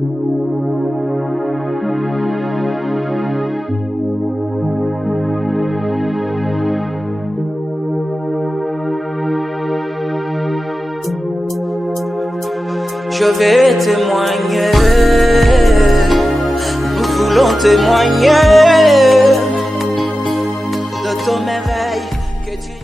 Je vais témoigner, nous voulons témoigner de ton merveille que tu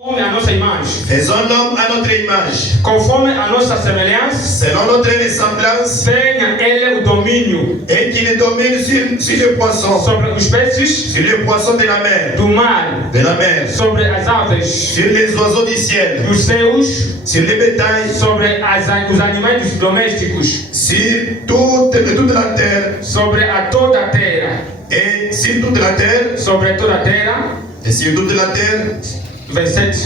conforme à notre image. Faisons l'homme à notre image. Conforme à notre semblance. Selon notre ressemblance. Tenha ele o domínio. Et qu'il domine sur les poissons. Sobre os peces. Sur les poissons de la mer. Do mar. De la mer. Sobre as aves. Sur les oiseaux du ciel. Dos céus. Sur les bétails. Sobre os animais domésticos. Sur toute la terre. Sobre a toda a terra. Et sur toute la terre. Sobre toda a terra. Et sur toute la terre. Verset.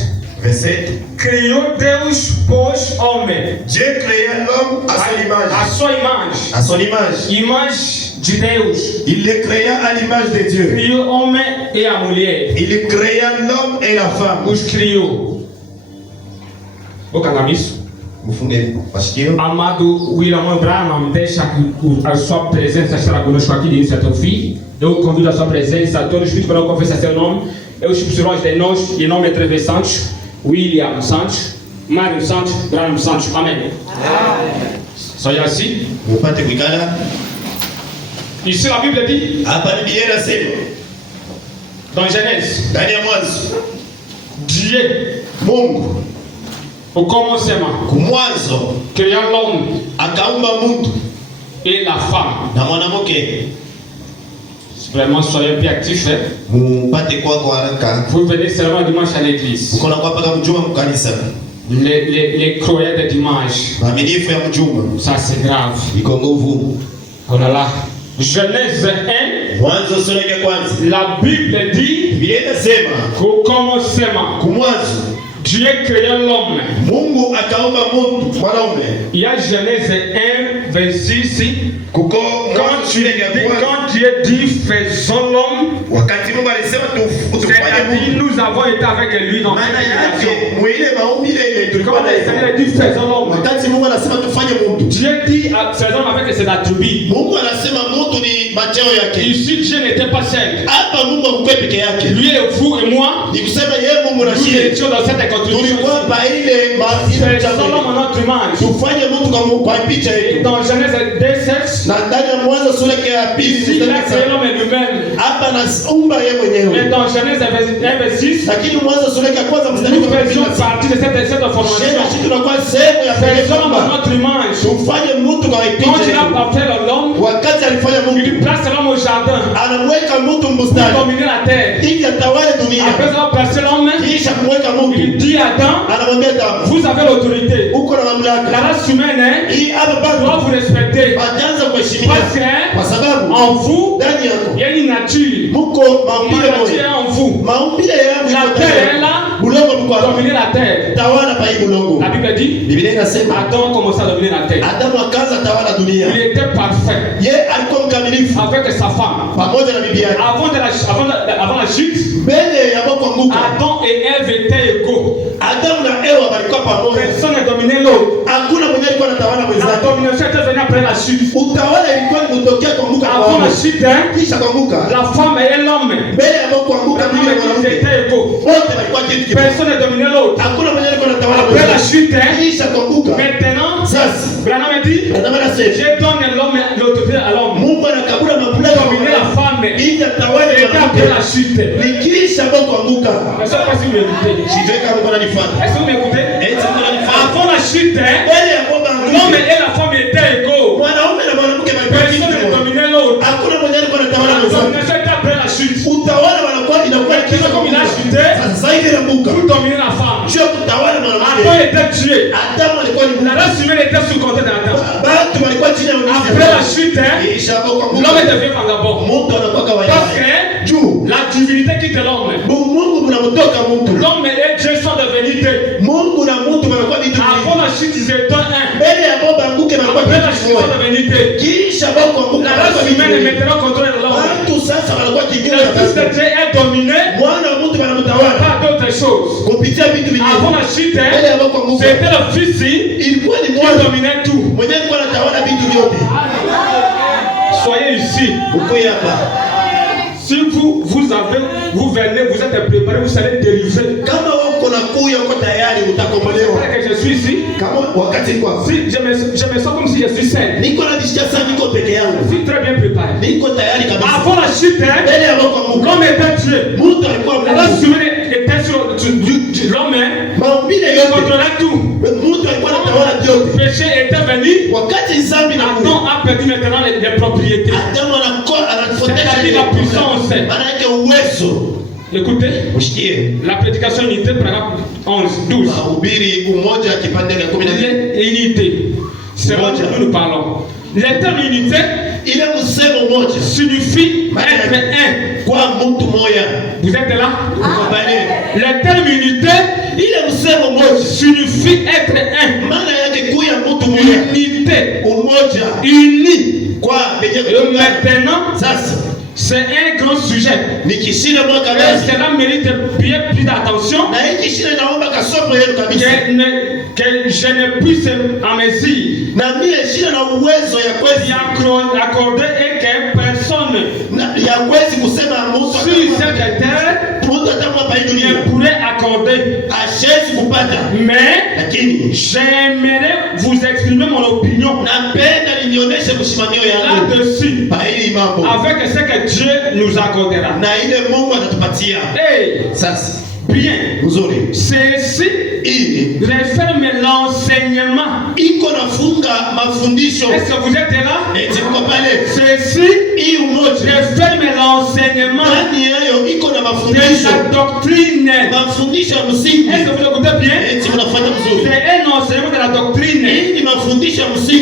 Criou Deus, pois, homem. Dieu créa l'homme à son image. A sua imagem. À son image. Imagem de Deus. Il le créa à l'image de Dieu. Criou homem e a mulher. Il créa l'homme et la femme. Os criou. Vou cantar isso? Amado William Branham, deixa a sua presença estar conosco aqui de início até o fim. Eu convido a sua presença, a todos os espíritos para confessar seu nome. Eu expulsirões de nós, em nome de 3 Santos, William Santos, Mário Santos, Branham Santos. Amém. Só é assim? Ici la Bible dit, dans Genèse, Dieu, Mungu, au commencement, créant l'homme et la femme. Vraiment, soyez bien actifs. Vous venez seulement dimanche à l'église. Les croyants de dimanche, ça c'est grave. Oh là là. Genèse 1, la Bible dit qu'au commencement, Dieu créa l'homme. Il y a Genèse 1, verset 6. Quand Dieu dit faisons l'homme, c'est-à-dire nous avons été avec lui dans cette création. Quand le Seigneur dit faisons l'homme, Dieu dit faisons avec ses attributs. Ici Dieu n'était pas seul. Lui et vous et moi, nous étions dans cette contribution. Faisons l'homme en notre image. Et dans Genèse 2:7, ici il a créé l'homme lui-même. Et dans Genèse 1:6, nous faisions partie de cette formation. Faisons l'homme en notre image. Quand il a porté l'homme, il place l'homme au jardin pour dominer la terre. Après avoir placé l'homme, il dit à Adam, vous avez l'autorité. La race humaine doit vous respecter. Parce qu'en vous, il y a une nature. Une nature est en vous. La terre est là pour dominer la terre. La Bible dit, Adam commença à dominer la terre. Il était parfait avec sa femme. Avant la chute, Adam et Ève étaient égaux. Personne ne dominait l'autre. La domination était venue après la chute. Avant la chute, la femme et l'homme, ils étaient égaux. Personne ne dominait l'autre. Après la chute, maintenant, Branham dit, je donne l'homme l'autorité à l'homme. Dominer la femme. Et après la chute. Je ne sais pas si vous m'écoutez. Est-ce que vous m'écoutez? Avant la chute, l'homme et la femme étaient égaux. Personne ne dominait l'autre. La domination était après la chute. Comme il a chuté, pour dominer la femme. Adam était tué. La race humaine était sous contrôle d'Adam. Après la chute, l'homme est devenu vagabond. Parce que la divinité quitte l'homme. L'homme et Dieu sont devenus deux. Avant la chute, ils étaient un. Après la chute, ils sont devenus deux. La race humaine est maintenant contrôlée de l'homme. Le Fils de Dieu est dominé par d'autres choses. Avant la chute, c'était le Fils qui dominait tout. ici. Si vous venez, vous êtes préparé, vous serez délivré. Que je suis ici. Si je me sens comme si je suis seul. Je suis très bien préparé. Avant la chute, l'homme était tué. La semaine était sur l'homme. Il contrôlait tout. Le péché était venu. Adam a perdu maintenant les propriétés. C'est-à-dire la puissance. Écoutez, la prédication unité, paragraphe 11, 12. Unité. C'est là que nous parlons. Le terme unité, signifie être un. Vous êtes là? Le terme unité, signifie être un. Unité. Uni. Et maintenant, c'est un grand sujet. Et cela mérite bien plus d'attention. Que je ne puisse en mesure accorder et que personne sur cette terre ne pourrait accorder. Mais j'aimerais vous exprimer mon opinion là-dessus avec ce que Dieu nous accordera. Hey, bien, ceci réforme l'enseignement. Est-ce que vous êtes là? Ceci réforme l'enseignement de la doctrine. Est-ce que vous écoutez bien? C'est un enseignement de la doctrine.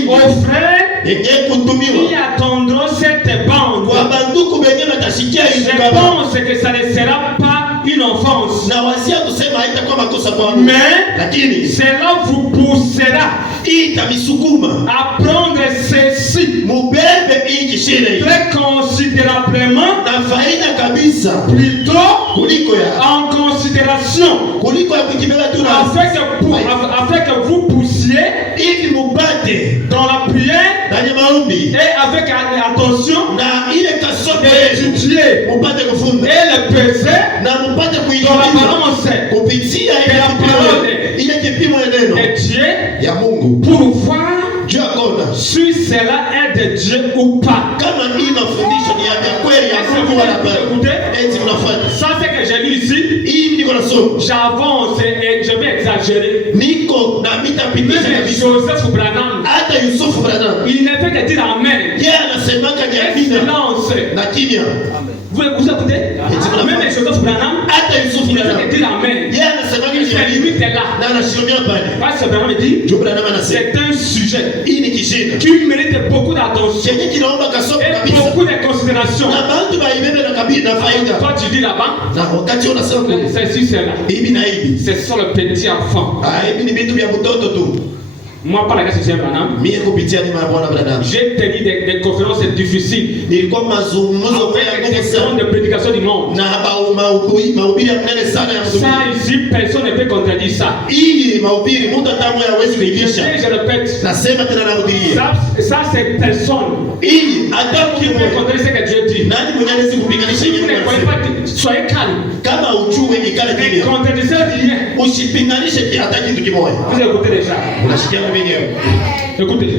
Aux frères qui attendront cette bande, je pense que ça ne sera pas une offense. Mais cela vous poussera à prendre ceci très considérablement, plutôt en considération, afin que vous poussiez dans la prière et avec attention d'étudier et le peser dans la balance de la parole de Dieu pour voir si cela est de Dieu ou pas. Ça c'est que j'ai lu ici. J'avance et je vais exagérer. Même Joseph Branham, il ne fait que dire Amen. Et silence. Vous écoutez? Même Joseph Branham, il ne fait que dire Amen. C'est limite là. Parce que Branham dit, c'est un sujet qui mérite beaucoup d'attention et beaucoup de considération. Toi tu dis là-bas, c'est là. C'est sur le petit enfant. Moi, par la grâce de Dieu, j'ai tenu des conférences difficiles avec des grandes de prédication du monde. Ça ici, personne ne peut contredire ça. Je répète, ça c'est personne qui peut contredire ce que Dieu dit. Si vous ne croyez pas, soyez calme. Ne contredisez rien. Vous écoutez déjà. Écoutez.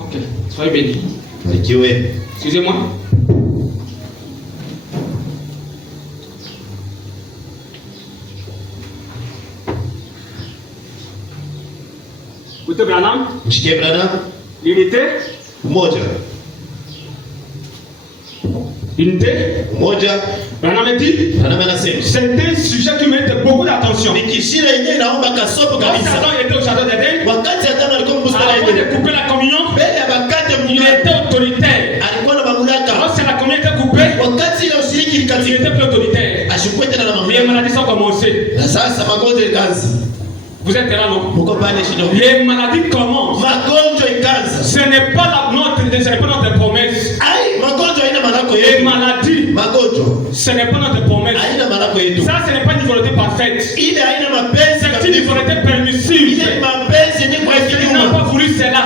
Ok, soyez bénis. Excusez-moi. Écoutez, Branham. L'unité. Unité. Branham dit, c'est un sujet qui mérite beaucoup d'attention. Quand Adam était au jardin d'Éden, avant de couper la communion, il était autoritaire. Lorsque la communion était coupée, il était plus autoritaire. Les maladies sont commencées. Vous êtes là, non? Les maladies commencent. Ce n'est pas notre promesse. Les maladies, ce n'est pas notre promesse. Ça, ce n'est pas une volonté parfaite. C'est une volonté permissive. Il n'a pas voulu cela.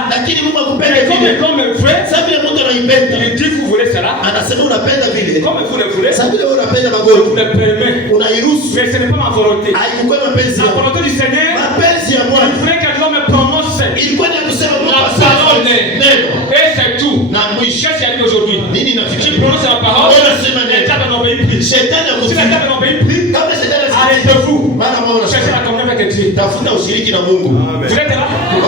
Mais comme l'homme est vrai, Sasa vile mtu anaipenda. il dit vous voulez cela. Anasema unapenda vile. Comme vous le voulez, Sasa vile unapenda vous magoti. le permettez. Unairuhusu. Mais ce n'est pas ma volonté. Haikuwa mapenzi La yako. volonté du Seigneur, Mapenzi ya il Bwana. voulait que l'homme prononce Ilikuwa ni kusema Mungu la asante. parole. Neno. Et c'est tout. Na mwisho. Qu'est-ce qu'il y a dit aujourd'hui? Nini Tu nafikiri? prononces la parole, les diables n'obéissent plus. Shetani Si akutii. les diables n'obéissent plus, Kabla shetani asikie. arrêtez-vous. Mara moja Cherchez la communion avec Dieu. tafuta ushiriki na Mungu. Vous êtes là?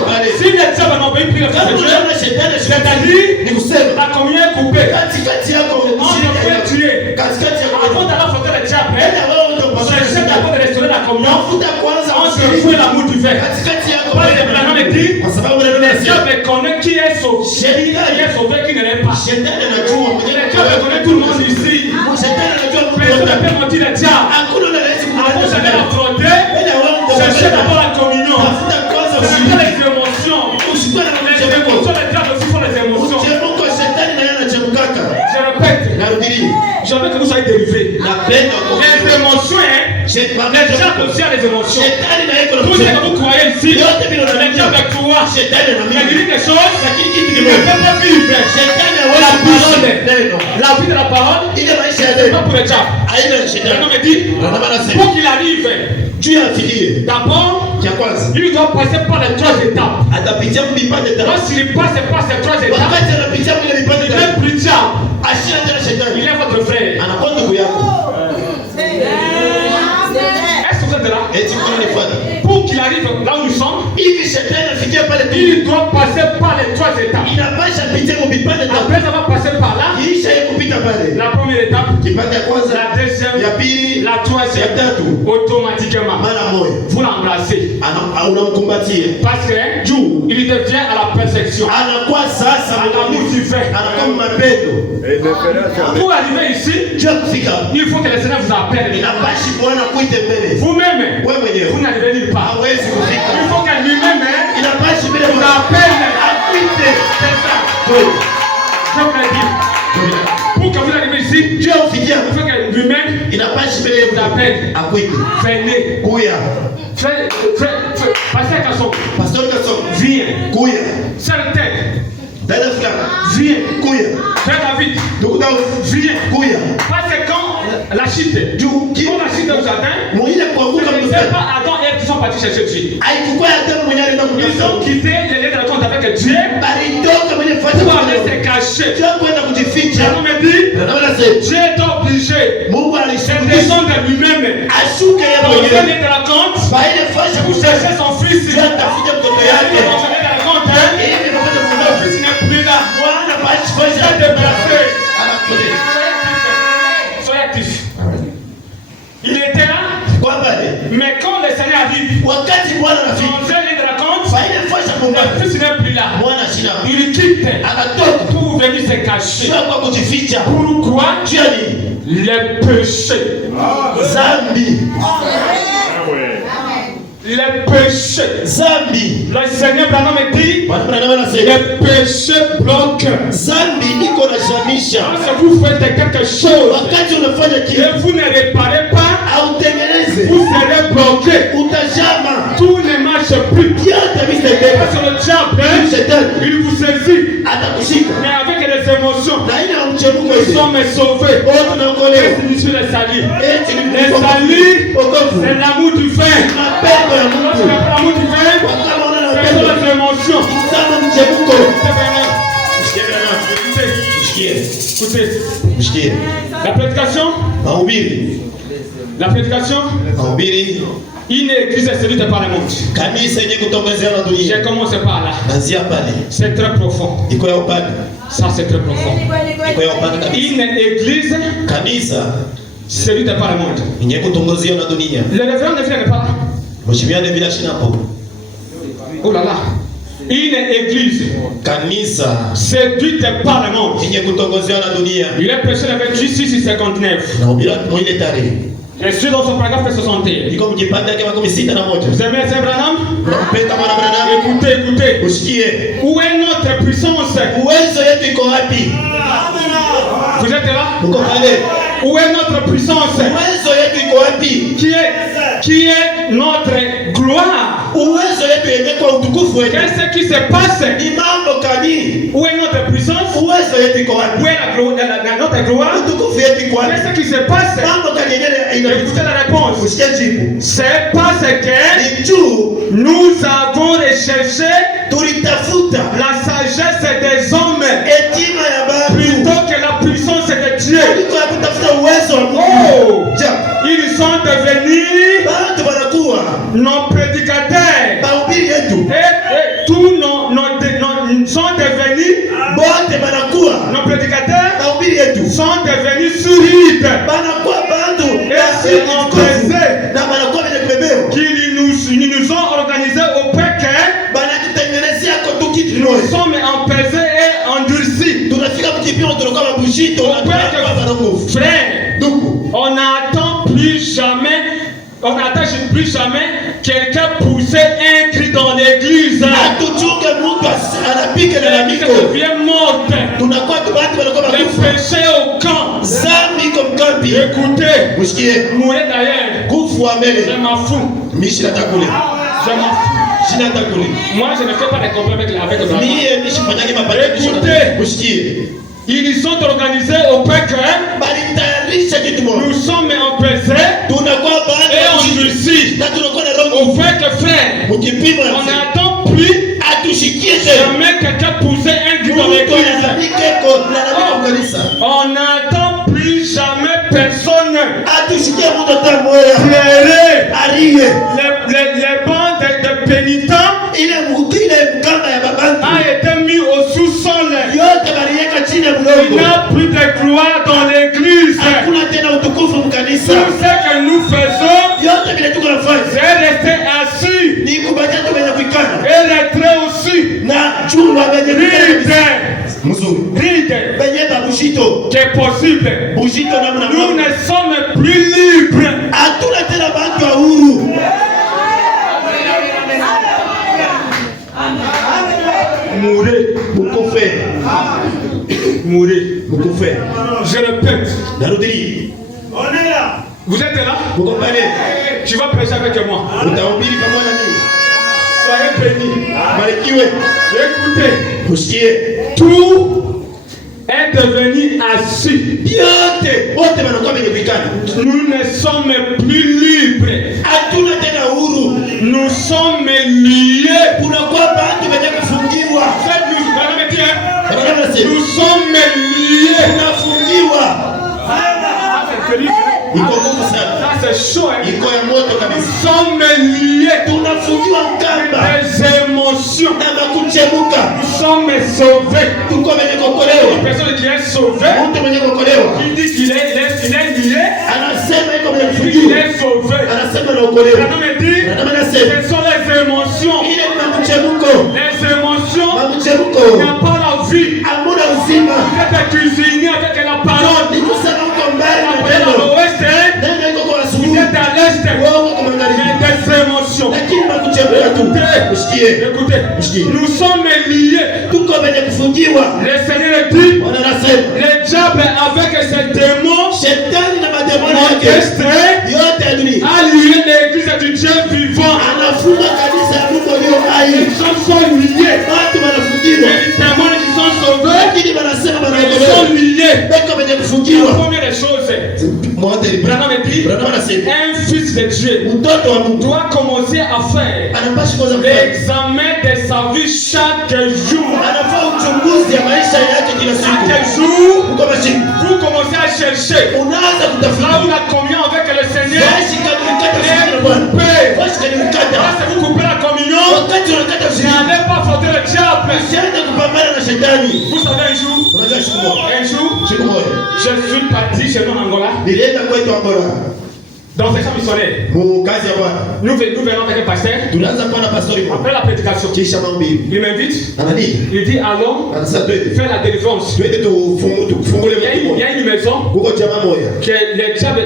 Pale. Si les diables n'obéissent plus, Kama le unaona shetani c'est-à-dire, ni kusema la communion est coupée. katikati yako On ne ushiriki peut tuer. katikati yako. Avant d'aller affronter le diable, Enda wewe ndio cherchez d'abord de restaurer la communion. Tafuta kwanza On se ushiriki fout l'amour du vin. katikati yako. Parce que la Bible dit, Kwa sababu neno le la diable connaît qui est sauvé, qui est sauvé, qui ne l'est pas. shetani anajua Le diable connaît tout le monde ici. shetani anajua Personne ne peut mentir le diable. hakuna anaweza Avant d'aller kumwona. affronter, Enda wewe ndio cherchez d'abord la communion. tafuta kwanza C'est ushiriki. les émotions. Usikuwe na Les mchemuko. émotions, les diables aussi font les émotions. Mchemuko shetani na yeye anachemkaka. Je répète, Narudia. je veux que vous soyez dérivés. Napenda kwa Les émotions, hein, les diables aussi ont les émotions. shetani na yeye kuna Tout ce que vous croyez ici, yote vile les diables croient. shetani na Mais il mimi. dit quelque chose, Lakini kitu il ne kimoja. peut pas vivre. Shetani La hawezi parole, neno. la vie de la parole, Ile maisha ya c'est leo pas pour le diable. haina Le shetani. nom me dit, Na maana sema pour qu'il arrive, juu afikie. d'abord, Cha kwanza il doit passer par les 3 étapes. atapitia vipande tatu. Lorsqu'il passe par ces 3 étapes, Wakati anapitia vile vipande il tatu, est plus diable. ashina tena Il shetani. est votre frère. Anakuwa ndugu yako. Est-ce que vous êtes là? Eti kuna nifuata. Pour qu'il arrive là où nous sommes, Hivi shetani afikie pale tu. il doit passer par les 3 étapes. Inapasha pitia kwa vipande tatu. Après avoir passé par là, Kisha yeye kupita pale. la première étape, Kipande ya kwanza, la deuxième, ya pili, la ya troisième, tatu. automatiquement, Mara moja. vous l'embrassez. Unamkumbatia. Parce que il devient à la perfection. Anakuwa sasa À l'amour divin. anakuwa mapendo. Pour arriver ici, Jua kufika. il faut que le Seigneur vous appelle. Inapashi Bwana kuite mbele. Vous-même, Wewe mwenyewe vous n'arrivez nulle part. hawezi Il kufika. faut que lui-même Inapashi mbele vous Bwana appelle. akuite. C'est ça. Toi. Je vous le dis. Pour que vous arriviez ici, Jua kufikia. il faut que lui-même Inapashi mbele vous appelle. akuite. Venez. Kuya. Passez à Kasson. Pastor Kasson. Viens. Kuya. Certains. Dada fulana. Viens. Kuya. Frère David. Ndugu Daudi. Viens. Kuya. Parce que quand la chute, Juu quand la chute vous atteint, mwile kuanguka ce n'est mstari. pas Adam et Ève qui sont partis chercher Dieu. Haikuwa hata mwenye alienda Ils kutafuta. ont quitté les liens de la compte avec Dieu Alitoka mwenye fuata pour kwa aller Mungu. se cacher. Jua kwenda kujificha. On me dit, Na naona sasa Dieu est obligé Mungu de alisema descendre de lui-même ashuke yeye dans les mwenyewe. liens de la compte Baile fasha pour kusema chercher son fils. Dieu atafuta mtoto Il yake. est dans les liens de la compte, hein. Ili mpate Le kumwona. fils n'est plus là. Bwana basi fasha Il est déplacé. anakuja. Soyez actifs. Il était là, Kwa pale. mais quand le Seigneur arrive, Wakati Bwana anafika. dans les liens de la compte, Baile fasha le kumwona. fils n'est plus là. Bwana shina. Il quitte Anatoka. pour venir se cacher. Sio kwa kujificha. Pourquoi? Jua ni Les péchés. zambi. Les péchés. Zambi. Le Seigneur Branham me dit, Bwana anasema les péchés bloquent. zambi iko na shamisha. Quand vous faites quelque chose Wakati unafanya kitu et vous ne réparez pas, autengeneze vous serez bloqué. utajama. Tout ne marche plus. Yote mistake. Parce que le diable, hein, Shetani il vous saisit. atakushika. Mais avec les émotions, Na ile mchemuko nous hizo. sommes sauvés. Wote tunaokolewa. Qu'est-ce que signifie le salut? Eti ni Le salut, wokovu. c'est l'amour du vin. Mapendo ya Lorsque Mungu. l'amour du vin, Kama una ce mapendo sont les émotions. sana mchemuko. C'est vraiment. Mshikie. Écoutez, Mshikie. la prédication, Mahubiri. Mahubiri. une église est séduite par le monde. Kanisa yenye kutongezea na dunia. J'ai commencé par là. Nazia pale. C'est très profond. Iko ya upande. Ça, c'est très profond. Iko ya upande kabisa. Une église Kanisa séduite par le monde. yenye kutongezea na dunia. Le révérend ne vient pas. Mheshimiwa David Ashinapo. Oh là là. Une église Kanisa séduite par le monde. yenye kutongozea na dunia. Il est prêché le 28:6-59. Nahubiri mwile tarehe. Je suis dans son paragraphe 61. Iko mjipande yake 61. Vous aimez Saint Branham? Unampenda mwana Branham? Écoutez. Usikie. Où est notre puissance? Uwezo yetu iko wapi? Vous êtes là? Uko pale. Où est notre puissance? Uwezo yetu iko wapi? Qui est notre gloire? Uwezo yetu yenye kwa utukufu wetu. Qu'est-ce qui se passe? Ni mambo gani? Où est notre puissance? Uwezo yetu iko wapi? Où est notre gloire? Utukufu yetu iko wapi? Qu'est-ce qui se passe? Mambo gani yenye Écoutez la réponse. Usikie jibu. C'est parce que Ni juu nous avons recherché tulitafuta la sagesse des hommes hekima ya baba plutôt que la puissance de Dieu. kuliko ya kutafuta uwezo wa Mungu. Oh! Ja, Ils sont devenus watu wanakuwa nos prédicateurs. mahubiri yetu Et tous nos sont devenus bote banakuwa nos prédicateurs mahubiri yetu sont devenus sourides. banakuwa bantu Esi empesé na banakuwa wenye kubebeo qu'ils nous ont organisés au point que banatutengenezea kwa tu kitu nous kimoja. sommes empesés et endurcis. Tunafika mkipimo tunakuwa mabushito Au na point tunakuwa bana nguvu. que, frère, Ndugu, on n'attend plus jamais quelqu'un pousser un cri dans l'église. hatuchunge mtu anapika na L'église lamiko. devient morte. Tunakuwa tu watu wanakuwa Le makufa. péché au camp. Zambi iko mkambi. Écoutez, Msikie. mourir d'ailleurs, Kufu wa mbele. je m'en fous. Mishi natakule. Je m'en fous. Shina natakule. Moi, je ne fais pas de compromis avec Abraham. Mie mishi fanyage mabadiliko. Écoutez. Msikie. Ils sont organisés au point que Balitayarisha kitu nous moja. sommes empesés Tunakuwa et baada endurcis. na tunakuwa na Au roho. fait que, frère, Mkipimo on n'attend plus atushikie tena. jamais quelqu'un pousser un cri dans Mtu l'église. anazalike ko na lamiko kanisa. On n'attend plus jamais personne Atushikie mtu atamoya. pleurer. Arie. Les bandes de pénitents Ile mkamba ya babantu. a été mis au sous-sol. Yote baliweka chini ya Il mlongo. n'y a plus de gloire dans l'église. Hakuna tena utukufu mkanisa. Tout ce que nous faisons, Yote vile tuko nafanya c'est rester assis ni kubakia tu wenye kuikana et rentrer aussi. na chumba wenye Ride, mzuri ride, wenye babushito qui est possible. bushito namna Nous moja. ne sommes plus libres. Hatuna tena bantu wa huru. Mourir, Mukufe, mourir. mukufe. Je répète, Narudi. vous êtes là? Mukopale. Tu vas prêcher avec moi. Utahubiri pamoja nami. Soyez bénis. Barikiwe. Écoutez, Usikie. tout est devenu assis. Yote wote wanakuwa wenye kuikana. Nous ne sommes plus libres. Hatuna tena huru. Nous sommes liés. Kunakuwa bantu wenye kufungiwa. Bwana anasema, Nous sommes liés. tunafungiwa. Iko nguvu sana. Ça c'est chaud. Hein? Iko ya moto kabisa. Nous sommes liés. Tunafungiwa mkamba Des émotions. na makuchemuka. Nous sommes sauvés. Tuko wenye Une kuokolewa. personne qui est sauvée, Mtu mwenye kuokolewa qui dit qu'il est lié, anasema iko mwenye il dit qu'il kufungiwa. est sauvé. Anasema anaokolewa. Ça veut dire, Anasema anasema ce sont les émotions. ile ni makuchemuko. Les émotions Makuchemuko. n'ont pas la vie. Hamuna uzima. Vous êtes cuisinier avec la parole. Ni kusema uko mbali na Après à neno. l'ouest, Neno iko kwa vous asubuhi. êtes à l'est. Wewe uko magharibi. Mais des émotions. Lakini makuchemuka tu. Usikie. Écoutez, nous sommes liés. Tuko wenye kufungiwa. Le Seigneur dit, Bwana anasema le diable avec ses démons shetani na mademoni yake orchestré yote ya dunia a lié l'église du Dieu vivant. anafunga kanisa ya Mungu aliyo hai. Les gens sont liés. Watu wanafungiwa, Les témoins qui sont sauvés, lakini wanasema ils wanaokolewa. sont liés. Beko wenye La kufungiwa. première des choses, Mwote Branham dit, Branham anasema un fils de Dieu mtoto wa Mungu doit commencer à faire anapaswa kwanza kufanya, l'examen de sa vie chaque jour. anafaa uchunguzi ya maisha yake kila siku. Chaque jour, Uko mashini, vous commencez à chercher. unaanza Là kutafuta où la communion avec le Seigneur washi kanikata est usiku na Bwana, coupée. washi kanikata. Lorsque vous coupez la communion, Wakati unakata usiku, n'allez pas affronter le diable. usianze kupambana na shetani. Vous savez, un jour, Unajua siku moja je suis parti chez nous en Angola, nilienda kwetu Angola dans un champ missionnaire. mu kazi ya Bwana. Nous venons avec un pasteur. Tunaanza kuwa na pastori mmoja Après la prédication, kisha mahubiri il m'invite. ananiita, Il dit, allons anasema twende faire la délivrance. twende tufungule Il y mtu a mmoja une maison huko jamaa moja. que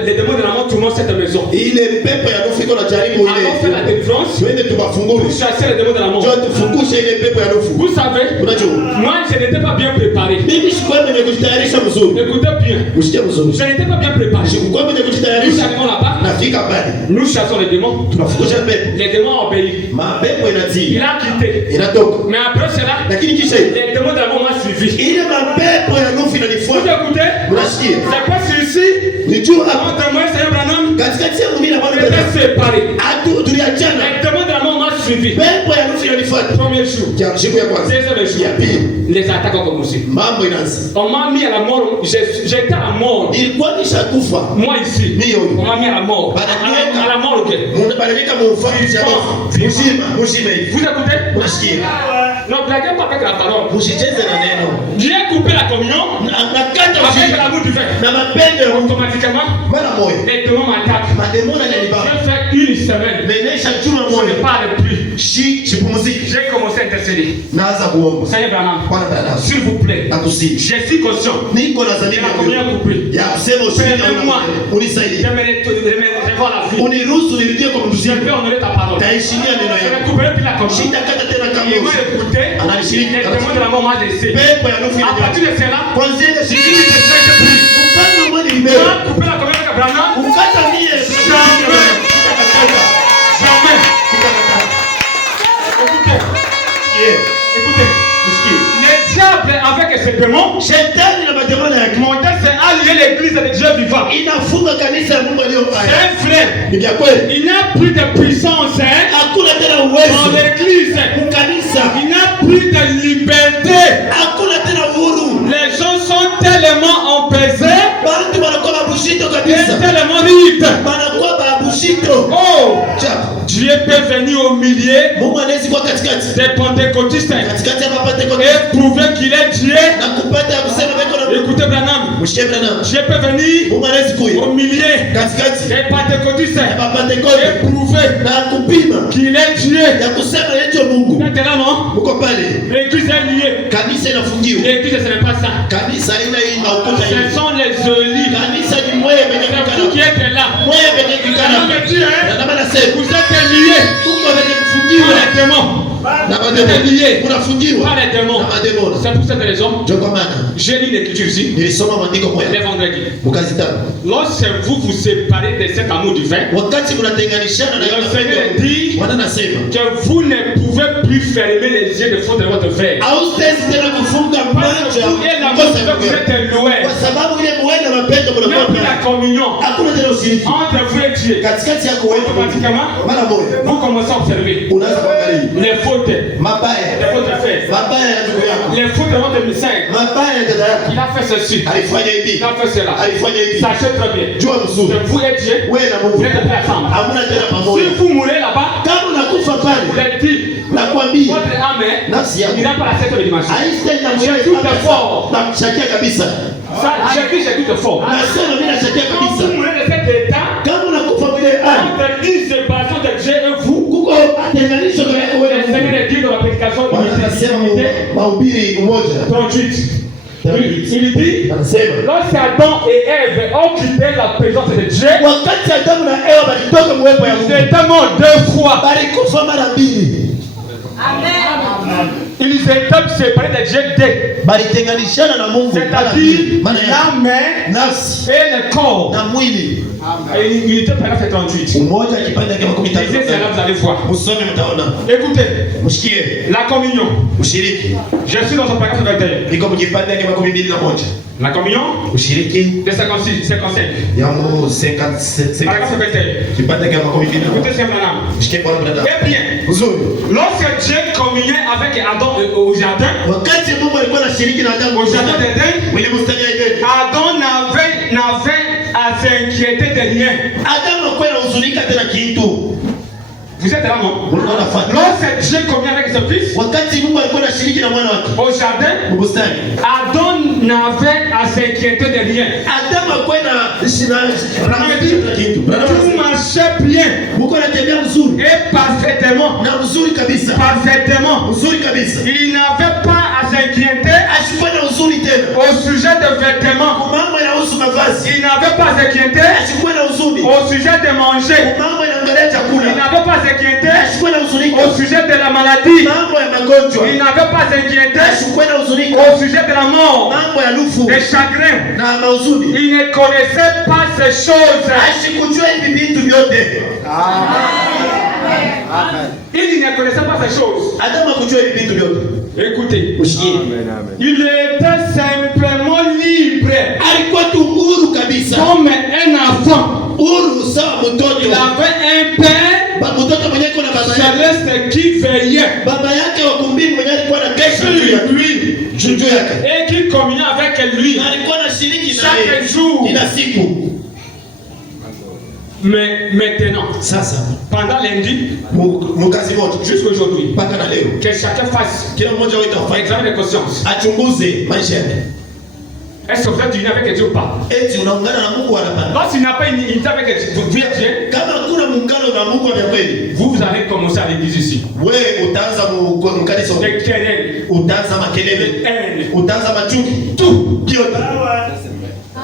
les démons de la mort tourmentent cette maison. Ile pepo ya nufu iko na jaribu Allons faire la ile, délivrance twende tubafungule, pour chasser les démons de la mort. njoo tufungushe ile pepo ya nufu. Vous savez, Unajua moi je n'étais pas bien préparé. Mimi sikuwa nimejitayarisha mzuri. Écoutez bien. Msikie mzuri. Je n'étais pas bien préparé. Sikuwa Nous nimejitayarisha. arrivons là-bas. Nafika pale. Nous chassons les démons. Tunafukusha pepo. Les démons ont obéi. Mapepo Il inatii. a quitté. Inatoka. Mais après cela, Lakini kisha les démons de la mort m'ont suivi. ile mapepo ya nufu Vous inanifuata. écoutez? Unasikia? C'est pas celui-ci. Ni juu hapa. Entre moi et Seigneur Branham, Katikati yangu mimi na on Bwana était Branham. séparés. Tuliachana. Les démons de la mort m'ont suivi. Pepo ya nufu inanifuata. Premier jour. Siku ya kwanza. Deuxième jour. Ya pili. Les attaques ont commencé. Mambo inaanza. On m'a mis à la mort. J'étais à la mort. Ilikuwa nishakufa. Moi ici. Ndio. On m'a mis à la mort. À la mort, ok. Munabadilika mufanye mzima hivi. Vous écoutez? Unasikia? Ne blaguez pas avec la parole. Usicheze na neno. Dieu a coupé la communion Nakata avec ushirika l'amour du vin. na mapendo Automatiquement, mara moja. les démons m'attaquent. Mademona J'ai yanibaba. fait une semaine. Menesha juma Je ne moja. parle plus. Sipumziki. J'ai commencé à intercéder. Naanza kuomba. Seigneur Branham, Bwana Branham. s'il vous plaît, Nakusihi. je suis conscient. Niko na Il dhamiri a combien coupé? ya kusema ushirika Permets-moi. unisaidie. J'aimerais revoir la vie. Uniruhusu nirudie kwa Je mzima. vais honorer ta parole. Taheshimia neno Je ne yako. couperai plus la communion. Shitakata tena kama Il m'a écouté. Ananishiriki. Les témoins de la mort m'ont laissé. Pepo ya nufu À partir de cela, kwanza ile il shirini se fait plus. mfano mwani Il mbele. a coupé la communion avec Branham. Ukata mie. Jamais. Jamais. Écoutez, écoutez. Les diables avec ces démons, Shetani na mademona yake mon Dieu, c'est allier l'église de Dieu vivant. inafunga kanisa ya Mungu aliyo hai. C'est vrai. Ni vya kweli. Il n'y a plus de puissance Hakuna tena dans uwezo l'église. kanisa. Il n'y a plus de liberté. Hakuna tena uhuru. Les gens sont tellement empesés Bantu wanakuwa babushito et kabisa. tellement rides. Wanakuwa babushito. Oh, Chapo. Dieu peut venir au milieu Mungu anaweza kuwa katikati. des pentecôtistes Katikati ya mapentekoste. et prouver qu'il est Dieu. Na kupata ya kusema beko na Écoutez Branham, Mshike Branham. Dieu peut venir Mungu anaweza kuwa au milieu katikati des pentecôtistes ya mapentekoste. et prouver Na kupima qu'il est Dieu. ya kusema yecho Mungu. Maintenant, non? Muko pale. L'église est liée. Kanisa inafungiwa. L'église, ce n'est pas ça. Kanisa ina hii maukuta Ce hii. sont les olives. Kanisa ni mwewe penye C'est vous kikana. qui êtes là. Mwewe penye La kikana. Bible dit, hein? Na nama nasema. Vous êtes liés Tuko penye par kufungiwa. les démons. Na Vous êtes mademoni. liés Unafungiwa. par les démons. Na mademoni. C'est pour cette raison. Ndio kwa maana J'ai lu l'écriture ici, nilisoma maandiko les moja vendredis. mukazitana. Lorsque vous vous séparez de cet amour du vin, Wakati mnatenganishana na le Seigneur dit Bwana anasema que vous ne pouvez plus fermer les yeux de faute de votre verre. haustezi tena kufunga Parce que macho vous et l'amour kosa du vin, vous êtes loin. kwa sababu ile mwenda mapendo Il n'y a plus la mnakuwa communion hakuna tena ushiriki entre vous et Dieu. katikati yako wewe Automatiquement, mara moja vous commencez à observer unaanza kuangalia les fautes mabaya de votre frère, mabaya ya ndugu yako les fautes de votre médecin. mabaya ya dada yako Il a fait ceci, alifanya il hivi a fait cela. alifanya hivi Sachez très bien jua mzuri que vous et Dieu, wewe na vous Mungu n'êtes pas ensemble. hamuna tena pamoja Si vous mourrez là-bas, kama unakufa vous pale êtes dit, nakwambia votre âme nafsi il yako n'a pas la septième dimension. haistenda J'ai tout de fort. na kushakia kabisa Ça, j'ai tout de fort. nasema mimi nashakia Quand kabisa vous mourrez de cet état, kama unakufa mwile hali entre une séparation de Dieu et vous, kuko atenganisho kwa yako le wewe Seigneur est dit dans la prédication anasema unité mahubiri umoja 38. Il dit, anasema lorsqu'Adam et Ève ont quitté la présence de Dieu, wakati Adamu na Eva walitoka mwepo ya ils Mungu étaient morts 2 fois. balikufa mara mbili Ils étaient séparés de Dieu dès. balitenganishana na Mungu mara C'est-à-dire mbili maana ya l'âme nafsi et le corps. na mwili Et il était paragraphe 38. umoja kipande cha 13 Lisez cela, vous allez voir. musome mtaona Écoutez, mshikie la communion. ushiriki Je suis dans un paragraphe 21. niko mkipande cha 21 La communion ushiriki de 56, 55. ya mu 57 Paragraphe 21. kipande cha 21 Écoutez, c'est madame. mshikie bwana brother Eh bien, uzuri lorsque Dieu communiait avec Adam au jardin, wakati Mungu alikuwa anashiriki na Adamu au jardin d'Éden, mwili bustani ya Edeni Adam n'avait à s'inquiéter de rien. Adamu hakuwa anahuzunika tena kitu Vous êtes là, non? unafuata Lorsque Dieu communiait avec son fils wakati Mungu alikuwa anashiriki na mwana wake au jardin, bustani Adam n'avait à s'inquiéter de rien. Adamu hakuwa na kitu Tout marchait bien Mungu anatembea mzuri et parfaitement. na mzuri kabisa Parfaitement. mzuri kabisa Il n'avait pas à s'inquiéter ashikuwa na uzuri tena au sujet de vêtements. mambo yanahusu mavazi. Il n'avait pas inquiété Asikuwe na huzuni au sujet de manger. mambo yanaangalia chakula. Il n'avait pas inquiété Asikuwe na huzuni au sujet de la maladie. mambo ya magonjwa. Il n'avait pas inquiété Asikuwe na huzuni au sujet de la mort, mambo ya lufu des chagrins. na mahuzuni. Il ne connaissait pas ces choses. Asikujua hivi vitu vyote. Il ne connaissait pas ces choses. Adama kujua hivi vitu vyote. Écoutez, Usikie. il était simplement libre, Alikuwa tu huru kabisa. comme un enfant. Huru sawa mtoto. Il avait un père Mtoto mwenye kuna baba yake. céleste qui veillait Baba yake wa kumbini mwenye alikuwa na kesha sur lui juu yake. et qui communiait avec lui Alikuwa na shiriki na chaque yeye jour. kila siku. Mais maintenant, Sasa pendant lundi mkazi moja jusqu'aujourd'hui, mpaka na leo que chacun fasse kila mmoja wetu un afanye examen de conscience. achunguze maisha yake. Est-ce que vous êtes unis avec Dieu ou pas? Eti unaungana na Mungu wala hapana? Lorsqu'il n'a pas une unité avec Dieu, Kama hakuna muungano na Mungu wa kweli, vous allez commencer à l'église ici. wewe utaanza mkanisa, Des querelles, utaanza makelele, haine, utaanza machuki, tout. yote.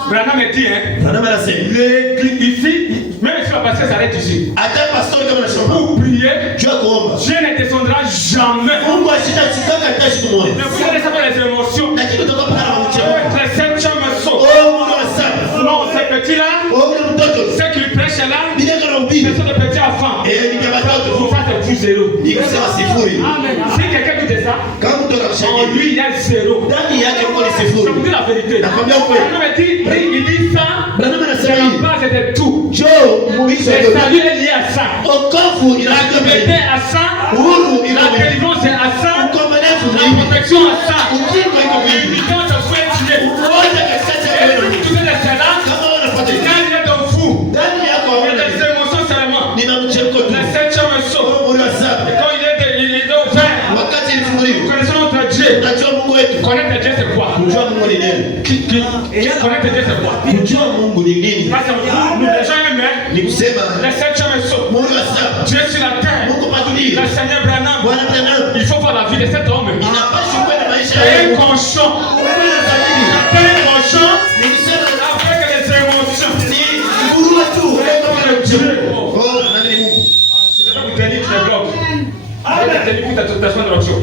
Branham me dit, hein, Branham anasema l'église ici, même si la pasteur s'arrête ici, hata pastori kama anasema pour prier, juu ya kuomba, Dieu ne descendra jamais. Mungu asitachukaka hata siku moja, Mais vous allez savoir les émotions. lakini utakuwa pana na mcheo. Le septième saut. Oh Mungu asante. Non, ces petits-là, Oh ule mtoto ceux qui prêchent là, bila kana ce ubiri, sont des petits enfants. ni kama Vous watoto faites vous zéro. ni kusema sifuri. Amen. Si quelqu'un dit ça, Kama mtu en anashangilia lui il y a zéro. ndani yake uko ni Je sifuri. vous dis la vérité. Nakwambia ukweli. Branham il dit ça, Branham c'est anasema la hivi, base de tout. njoo muisho Le yote. salut est lié à ça. Okovu La inakuja liberté à ça. uhuru La inakuja. délivrance est à ça. Ukombolevu La ni hivi. protection à ça. Ukingo iko hivi. L'union de foi est liée. Wote katikati ya Et wewe. tout est cela. Kama wewe unafuata hivi. Quand il y a de vous, Ndani yako il y a wewe des émotions seulement. nina mchemko tu. Le septième saut. Mungu wa saba. Et quand il est ouvert, Wakati nous ilifunguliwa. connaissons notre Dieu. Unajua Mungu wetu. Connaître Dieu c'est quoi? Kujua Mungu ni nini? Connaître Dieu c'est quoi? Kujua Mungu ni nini? Parce que nous les gens aiment Ni kusema le septième saut. Mungu wa saba. Dieu sur la terre. Mungu patuli. Le Seigneur Branham. Bwana Branham. Il faut voir la vie de cet homme. Inapaswa kuwa na maisha Un yako. conscient. Wewe na zaidi. Un conscient Ni kusema avec les émotions. ni nguruwe tu. Wewe kama Le unamjua. Dieu. Oh, nani ni Mungu? Je ne vais pas vous tenir sur les blocs. Je vais tenir pour ta semaine de l'option.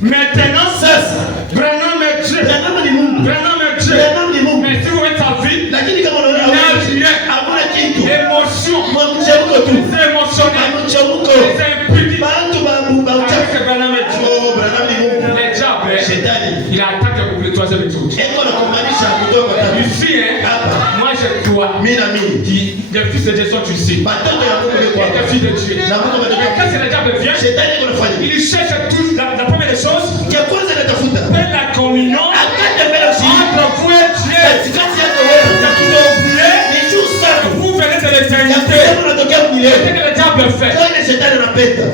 Maintenant, Sasa Branham est Dieu. Branham ni Mungu. Branham est Dieu. Branham ni Mungu. Mais si vous mettez sa vie, Lakini kama unaona il wewe n'y a hakuna kitu. rien. Émotion. Mchemko tu. C'est émotionnel. Mchemko. C'est impudent. Bantu ba Avec uchafu. que Branham est Dieu. Oh, Branham ni Mungu. Les diables, Shetani. il attaque pour le troisième étoile. Eko na kumaanisha kutoka kwa tabii. Ici, hein, Hapa. moi je crois. Mimi na mimi. Les fils de Dieu sont ici. Batoto ya Mungu ni Et kwa. les filles de Dieu. Na Mungu Mais ametoka. quand c'est le diable vient, Shetani iko nafanya. il cherche tout, la première des choses, Ya kwanza natafuta. faire la communion Akate mbele ushirika. entre vous et Dieu. Katikati yako wewe. Vous oubliez, Ni juu sana. vous venez de Ya l'éternité. kusema unatokea C'est ce milele. que le diable fait. Kwa ile shetani anapenda.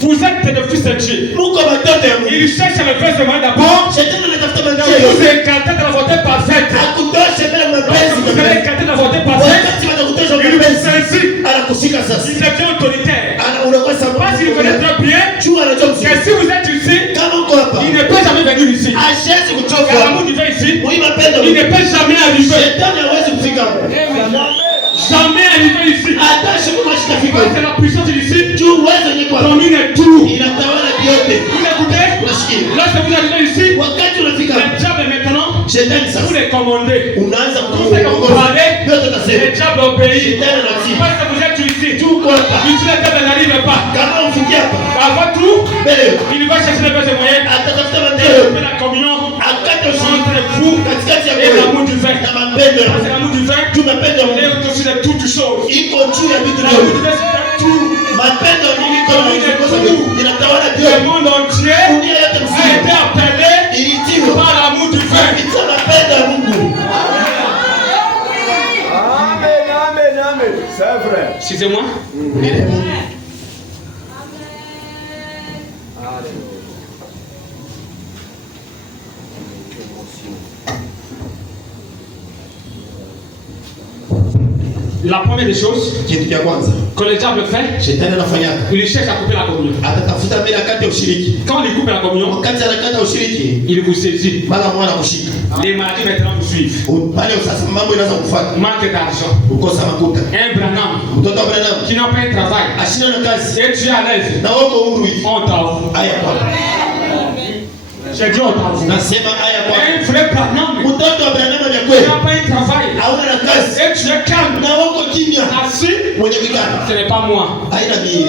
Vous êtes des fils de Dieu. Mungu batoto ya Mungu. Il cherche le besoin d'abord. Shetani anatafuta Vous maneno yote. écartez de la volonté parfaite. Akutoshe mbele Lorsque mapenzi. vous allez écarter de la volonté parfaite, Wakati wanakutosha il vous mapenzi. saisit. Anakushika sasa. Il devient autoritaire. Unakuwa Parce sababu. qu'il connaît très bien Juu anajua que mziki. si vous êtes ici, Kama uko hapa. il ne peut jamais venir ici. Ashezi Car kutoka. l'amour divin ici, Muhimu mapendo. il ne peut jamais arriver. Shetani hawezi kufika hapo. Jamais arriver ici. Hata siku mashika fika. Parce que la puissance ici Juu uwezo ni kwa. domine tout. Inatawala vyote. Vous écoutez? Unasikia? Lorsque vous arrivez ici, Wakati unafika le hapo. diable maintenant, Shetani vous sasa. les commandez. Unaanza Tout ce que vous kuongoza. parlez, Vyote le utasema. diable obéit. Shetani anatii. Parce que vous êtes ici. Juu uko hapa. Ici, le diable n'arrive pas. Kama ufikia hapa. Avant tout, Mbele. il va chercher les besoins moyens. Atatafuta Et maneno. fait la communion Akate entre ushirika. vous Katikati ya et l'amour wewe. divin. Na mapendo. Parce que l'amour divin Juu mapendo. est au-dessus de toutes choses. Iko juu ya vitu L'amour vyote. divin, c'est tout. Mapendo ni iko na vitu. Inatawala Le vyote. monde entier Dunia yote a mzima. été appelé Ilitiwa. par l'amour divin. Kupitia mapendo ya Mungu. Amen. C'est vrai. Excusez-moi. La première des choses kitu cha kwanza que le diable fait, shetani anafanya il cherche à couper la communion. atatafuta mbele akate ushiriki. Quand il coupe la communion, Wakati anakata ushiriki, il vous saisit. mara mwana kushika. Les maladies maintenant vous suivent. Pale sasa mambo inaanza kufuata. Manque d'argent. Ukosa makuta. Un Branham Mtoto wa Branham qui n'a pas de travail. ashina na kazi. Et tu es à l'aise. Na wako huru hivi. On t'avoue. Aya kwa. J'ai dit on t'avoue. Nasema aya kwa. Un vrai Branham. Mtoto wa Branham ya Tu kweli. n'as pas de travail. Hauna na kazi. Et tu es calme. Na wako kimya. Assis. Mwenye vikana. Ce n'est pas moi. Haina mie.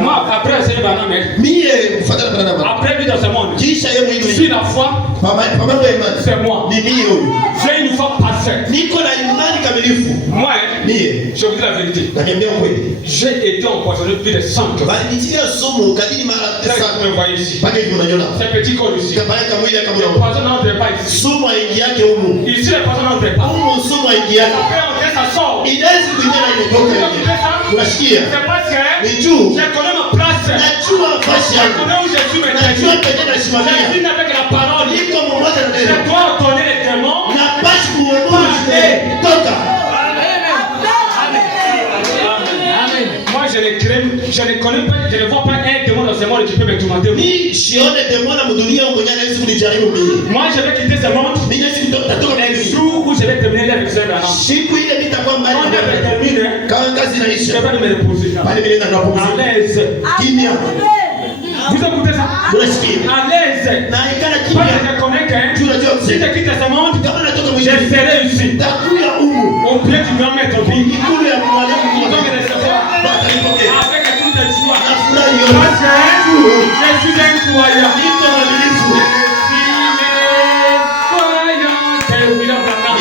Moi, après, c'est Branham. Mie kufuatana na Branham. Après, vie dans ce monde. Kisha yeye Si mwenyewe. la foi, Mambo ya imani. c'est moi. Ni mie huyu. J'ai une foi parfaite. Niko na imani kamilifu. Moi, Mie. je vous dis la vérité. Nakwambia ukweli. J'ai été empoisonné plus de 100 fois. Bali nitia somo kadiri mara Là, tisa. vous me voyez ici. Pake hivi unajona. C'est petit corps ici. Kapeleka mwili kama Le una. poison n'entre pas ici. Sumu aingi yake humu. Ici, le poison n'entre pas. Humu sumu aingi yake. Après, on dit ça sort. Inaweza kuingia na imetoka hivi. Unasikia? C'est parce que Ni juu. je connais ma place. Najua nafasi Je yangu. connais où je suis maintenant. Najua penye Je nasimamia. vis avec la parole. Niko mmoja na Je neno. dois ordonner les démons. Na basi kuondoa toka. Moi, je ne connais pas, je ne vois pas un démon dans ce monde qui peut me tourmenter. Ni shione demona mudunia mwenye anaweza kunijaribu mimi. Moi, je vais quitter ce monde. Mimi naweza kutoka Le mimi. jour où je vais terminer avec ce Branham. Siku ile nitakuwa mbali Quand na je vais wewe. terminer, Kama kazi je inaisha. vais me reposer. Pale mimi naenda À kupumzika. l'aise. Kimya. Vous écoutez ça? Unasikia? À l'aise. Na ikala Parce kimya. que je connais que Tu unajua si kusema. je quitte ce monde, Kama natoka je mwingine. serai ici. Takuya humu. Au pied du grand maître Big. Ikulu ya mwalimu Ils vont me mmoja. recevoir Watanipokea. avec tout de joie. Nafurahi Parce yote. que je suis un croyant. Niko mwaminifu.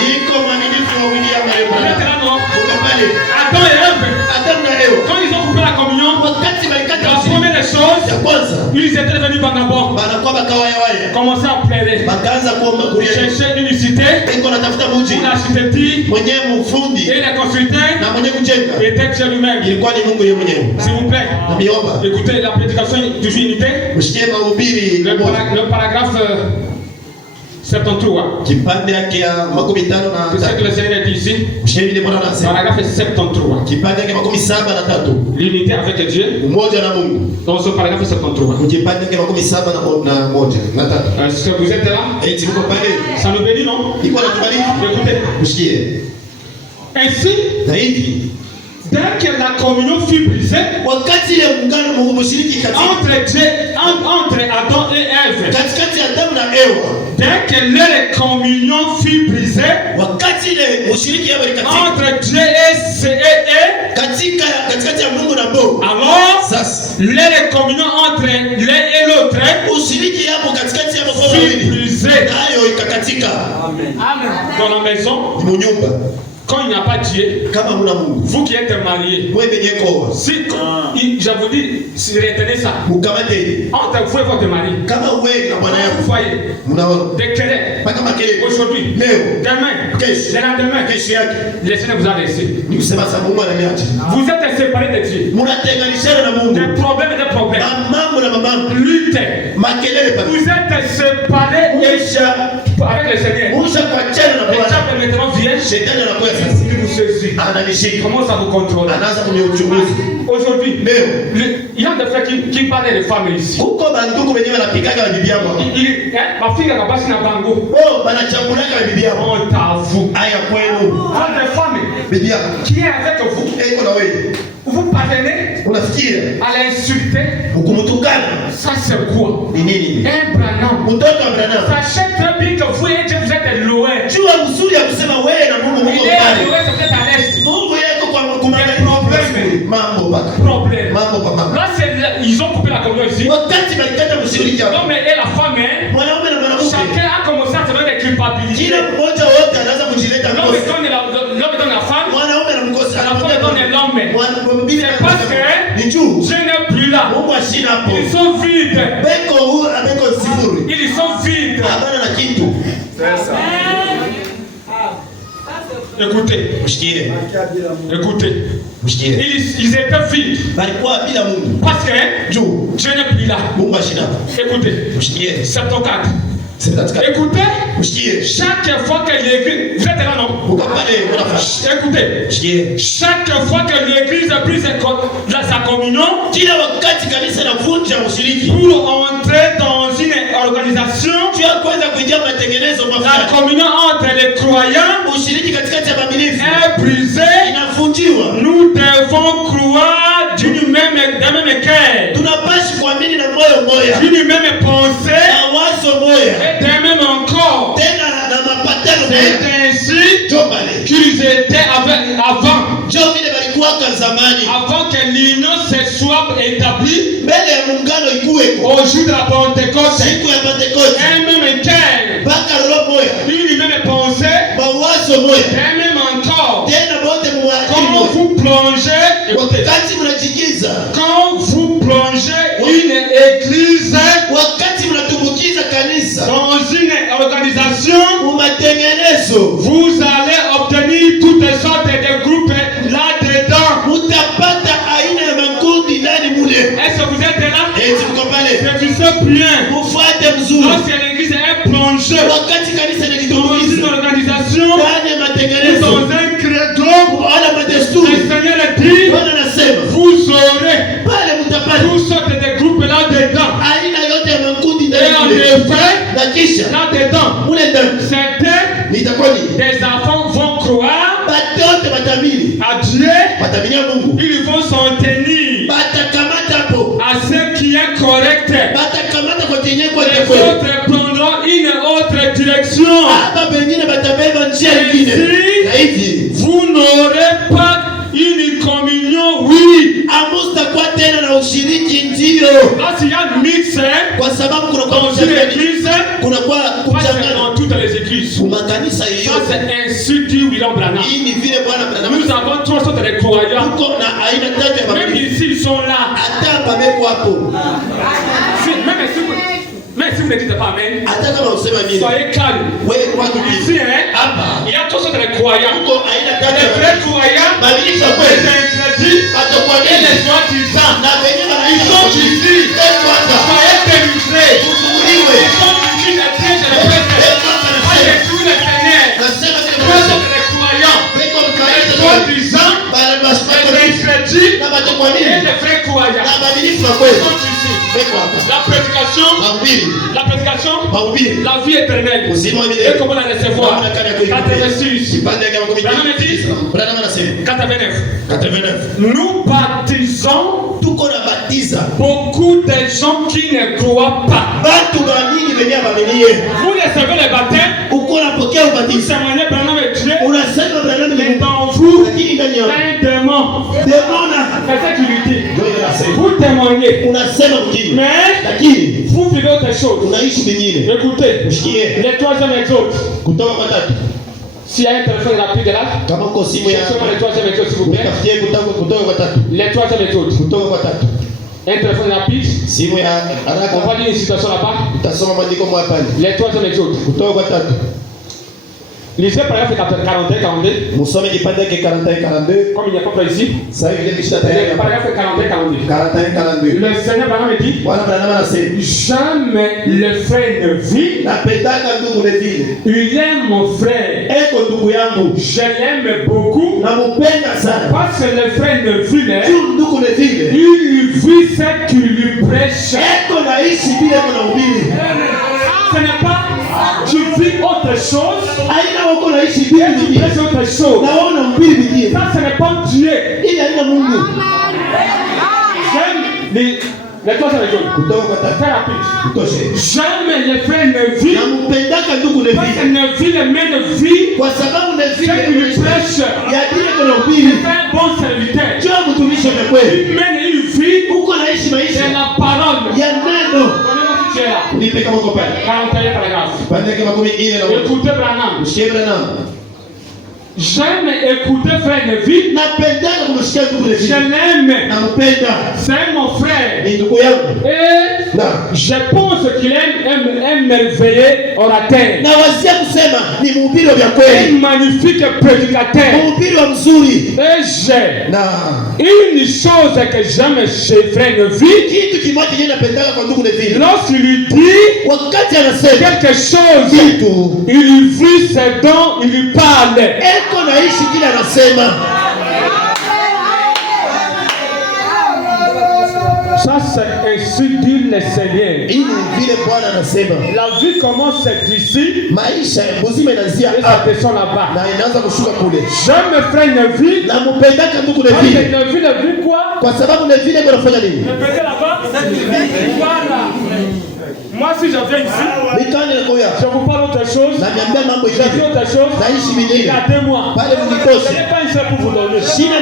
Niko mwaminifu wa William Abraham. Uko pale. Adam na Eva. Quand ils ont coupé la communion, Wakati walikata la ushirika. première des choses, Ya kwanza. ils étaient devenus vagabonds, Banakuwa bakawaya waya. commençaient à pleurer, Bakaanza kuomba kulia. chercher une cité, Iko natafuta mji. une architecture, Mwenyewe mfundi et les constructeurs na mwenye kujenga. étaient Dieu lui-même. Ilikuwa ni Mungu yeye mwenyewe. S'il vous plaît, Namiomba. écoutez la prédication du unité, Mshikie mahubiri le paragraphe 73. kipande yake ya makumi tano na C'est ce que tatu. le Seigneur dit ici. Mshikie vile Bwana anasema. Paragraphe 73. Kipande yake makumi saba na tatu. L'unité avec Dieu. Umoja na Mungu. Dans ce paragraphe 73. Kipande yake makumi saba na moja na tatu. Est-ce que vous êtes là? Eti mko pale. Ça nous bénit, non? Iko natubariki. Écoutez. Mshikie. Ainsi, Na hivi dès que la communion fut brisée wakati ile muungano Mungu mshiriki entre Dieu, entre Adam et Ève, katikati ya Adamu na Eva. dès que leur communion fut brisée Wakati ile mshiriki yao katika entre Dieu et katikati ya Mungu na Mungu. alors Sasa leur communion entre l'un et l'autre ushiriki yao katikati ya mabwana fut wawili brisée nayo ikakatika. dans la maison. Ni munyumba Quand il n'y a pas Dieu, kama muna Mungu. vous qui êtes mariés, Wewe mwenye koa. si, je vous dis, si retenez ça, Mukamate entre vous et votre mari, kama wewe na bwana vous yako. voyez, Munaona? des querelles, Paka makelele. aujourd'hui, Leo demain, Kesho. le lendemain, kesho yake le Seigneur vous a laissé. ni kusema sasa Mungu ananiacha. Vous êtes séparés de Dieu. Munatenganishana na Mungu. Des problèmes et des problèmes. Mambo na mambo. Lutte. Makelele paka. Vous êtes séparés avec le Seigneur. Musha kwa chana na Le Bwana. diable maintenant vient, Shetani anakuwa sasa. il vous saisit. Ananishika. Comment ça vous contrôle? Anaanza kuniuchunguza. Aujourd'hui, Leo il y a des frères qui parlent des femmes ici. huko banduku wenyewe wanapikaga bibi yao. Mafika kabasi na bango. Oh, banachambulaka bibi yao. On t'avoue. Aya kwenu. Quand des femmes Bibi yako. qui est avec vous, Eko na wewe. vous parvenez Unasikia? à l'insulter, Ukumutukana. ça c'est quoi? Ni nini? Un Branham. Mtoto wa Branham. Sachez très bien que vous et Dieu, vous êtes loin. Jua uzuri ya kusema wewe na Mungu Il Mungu est mbali. loin, c'est peut-être à l'est. Mungu yako kwa kumanga Problème. mambo baka. Problème. Mambo kwa mambo. Là, ils ont coupé la communion ici. Wakati balikata mshiriki yao. L'homme et la femme, Mwanaume na mwanamke. chacun a commencé à se donner des culpabilités. Kila mmoja wote anaanza kujileta L'homme mkosi. donne la femme, Mwanaume anamkosa. la femme donne l'homme. C'est parce que ni juu. je n'ai plus là. Mungu ashina hapo. Ils sont vides. Beko huu abeko sifuri. Ils sont vides. Habana na kitu. Écoutez, Mshikie. écoutez. Mshikie. Ils étaient vides. Balikuwa bila Mungu. Parce que Juu. je n'ai plus là. Mungu ashina hapo. Écoutez, Mshikie. 74. Écoutez, chaque fois que l'église, vous êtes là non? Écoutez, chaque fois que l'église a pris sa communion, pour entrer dans une organisation, la communion entre les croyants est brisée. Nous devons croire d'une même cœur, d'une même pensée, et d'un même encore. C'est ainsi qu'ils étaient avant que l'union se soit établie au jour de la Pentecôte. Un même cœur, une même pensée, un même encore. Quand vous plongez, une église dans une organisation, vous allez obtenir toutes sortes de groupes là-dedans. Est-ce que vous êtes là? C'est du seul bien. Lorsque l'église est plongée dans une organisation, dans un credo, le Seigneur dit, vous aurez toutes sortes de groupes là-dedans. Et en effet, là-dedans, certains des enfants vont croire à Dieu, ils vont s'en tenir à ce qui est correct. Les autres prendront une autre direction. Ainsi, vous n'aurez pas une communion, oui. Lorsqu'il y a un mix dans une église, dans toutes les églises, ça c'est ainsi dit William Branham. Nous avons trois sortes de croyants. Même ici, ils sont là. Même si vous ne dites pas amen, soyez calme. Ici, il y a trois sortes de croyants. Les vrais croyants, les incrédules et les soi-disant. Ils sont ici. Soyez délivrés. Ils sont ici, les pièges et les prêtres. Alléluia, le Seigneur. Trois sortes de croyants. Les soi-disant, les incrédules et les vrais croyants. Ils sont ici. La prédication, la vie éternelle. Et comment la recevoir? 86. 89. Nous baptisons beaucoup de gens qui ne croient pas. Vous recevez le baptême, vous témoignez Branham et Dieu, mais dans vous, un démon. C'est ça qu'il lui dit. Vous témoignez, mais vous vivez autre chose. Écoutez, les troisième exode. S'il y a un téléphone rapide là, cherchez-moi les troisième exode s'il vous plaît. Les troisième exode. Un téléphone rapide. On va lire une situation là-bas. Les troisième exode. Lisez paragraphe 41-42. Nous sommes du paragraphe 41-42. Comme il n'y a pas près ici. Paragraphe 41-42. Le Seigneur Branham dit, jamais le frère ne vit. Il aime mon frère. Je l'aime beaucoup. Parce que le frère ne vit. Il vit ce qu'il lui prêche. Ce n'est pas tu vis autre chose, et tu prêches autre chose. Ça, ce n'est pas Dieu. J'aime les troisième exode. Très rapide. Jamais les frères ne vit. Parce qu'il ne vit le même vie. Ce qu'il lui prêche. Il est un bon serviteur. Il mène une vie. C'est la parole. Nipe kama uko pale. 41 paragraphe. Pandeke makumi ine na moja. Écoutez Branham. Msikie Branham. J'aime écouter frère Nevi. Napenda kumsikia ndugu Nevi. Je l'aime. Nampenda. C'est mon frère. Ni Et je pense qu'il est un merveilleux orateur. Un magnifique prédicateur. Et j'ai une chose que j'aime chez Frère Neville. Lorsqu'il lui dit quelque chose, il lui vit ses dons, il lui parle. Ça c'est ainsi dit le Seigneur. La vie commence d'ici et ça descend là-bas. J'aime Frère Neville. Neville a vu quoi? Répétez là-bas. Voilà. Moi si je viens ici, je vous parle autre chose. Je dis autre chose. Regardez-moi. Je n'ai pas une seule pour vous donner. Je suis comme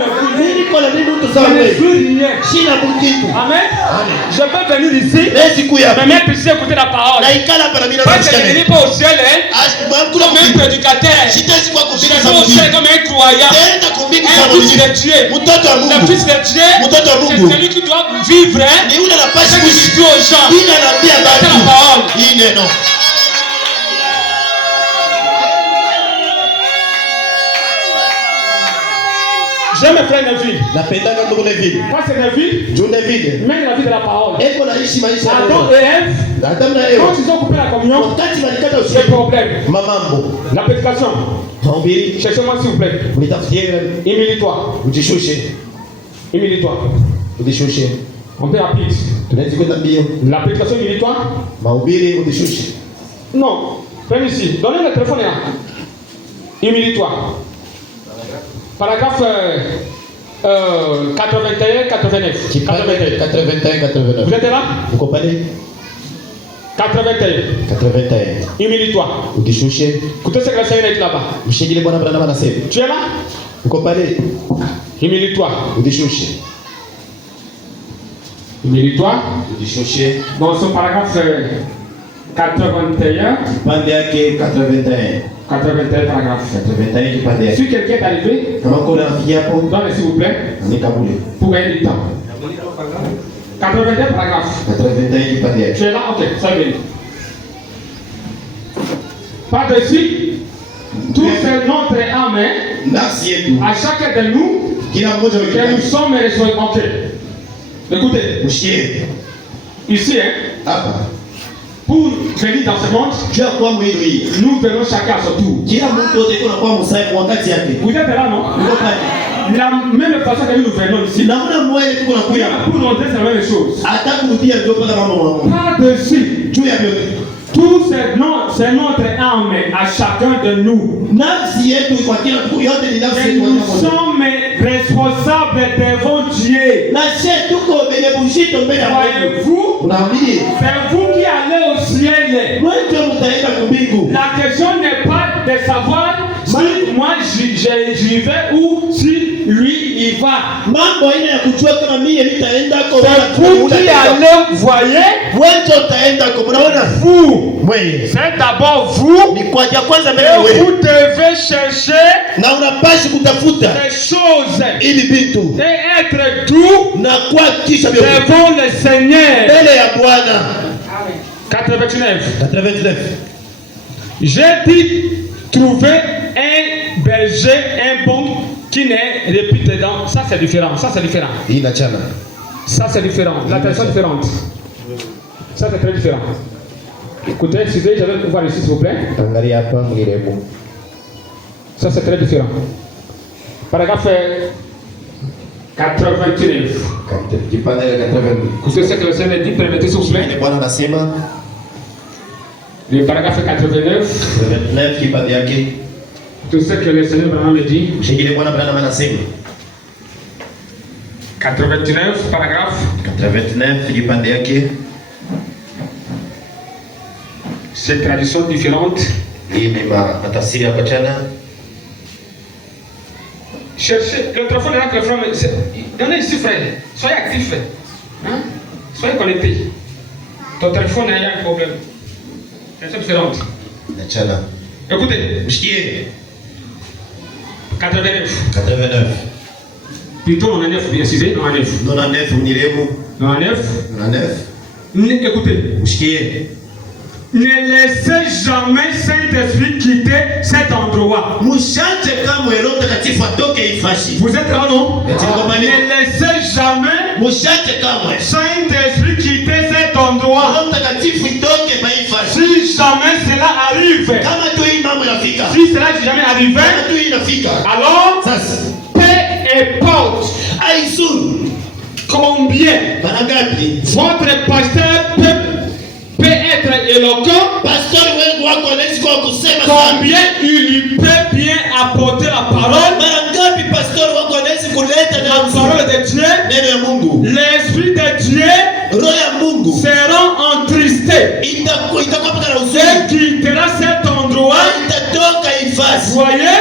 un fou. Amen. Je peux venir ici, me mettre ici écouter la parole. Parce que je ne vis pas au ciel comme un prédicateur. Je suis au ciel comme un croyant. Un fils de Dieu. Le fils de Dieu, c'est celui qui doit vivre. C'est qui dit aux gens. C'est la parole. J'aime Frère Neville. Moi c'est Neville. Même la vie de la parole. Adam et Ève, quand ils ont coupé la communion, c'est problème. La prédication. Cherchez-moi s'il vous plaît. Humilie-toi. Humilie-toi. On peut rapide. La prédication humilie-toi. Non. Viens ici. Donnez le téléphone là. Humilie-toi. Paragraphe 81-89. Vous êtes là? Vous comprenez? 81. Humilie-toi. Écoutez ce que le Seigneur dit là-bas. Tu es là? Vous comprenez? Humilie-toi. Humilie-toi. Dans son paragraphe 81. 81 paragraphe. Si quelqu'un est arrivé, donnez s'il vous plaît. Pour gagner du temps. 81 paragraphe. Tu es là? Ok, ça y est. Par-dessus, tout c'est notre âme. À chacun de nous, que nous sommes responsables. Ok. Écoutez. Ici, pour venir dans ce monde, nous venons chacun à son tour. Vous êtes là, non? La même façon que nous venons ici, pour nous c'est la même chose. Par-dessus, tout c'est notre âme à chacun de nous. Et nous sommes responsables devant Dieu. Voyez-vous, c'est vous qui allez au ciel. La question n'est pas de savoir si moi j'y vais ou si lui il va. C'est vous qui allez, voyez. Vous, c'est d'abord vous. Et vous devez chercher des choses et être doux devant le Seigneur. 89. J'ai dit trouver un berger, un bon qui n'est répit dedans. Ça c'est différent. Ça c'est différent. La tradition est différente. Ça c'est très différent. Écoutez, excusez, je vais voir ici s'il vous plaît. Ça c'est très différent. Paragraphe 89. Écoutez ce que le Seigneur dit, permettez s'il vous plaît. Le paragraphe 89. Tout ce que le Seigneur me dit. 89, paragraphe. C'est tradition différente. Cherchez le téléphone là que le frère. Donnez ici, frère. Soyez actifs. Hein? Soyez connectés. Ton téléphone, il y a un problème. C'est différente. Écoutez. 89. Plutôt 99, bien sûr, 99. 99 uniremu. 99. 99. Écoutez. Mshikie. Ne laissez jamais Saint-Esprit quitter cet endroit. Mushache kamwe Roho Mtakatifu atoke ifashi. Vous êtes là, non? Ne laissez jamais mushache kamwe Saint-Esprit quitter cet endroit. Roho Mtakatifu itoke maifashi. Si jamais cela arrive. Kama tu hii mambo inafika. Si cela n'est jamais arrivé. Kama tu hii inafika. Alors, sasa peu importe. Aisun. Combien votre pasteur peut être éloquent, combien il peut bien apporter la parole, la parole de Dieu, l'Esprit de Dieu sera entristé et quittera cet endroit. Voyez,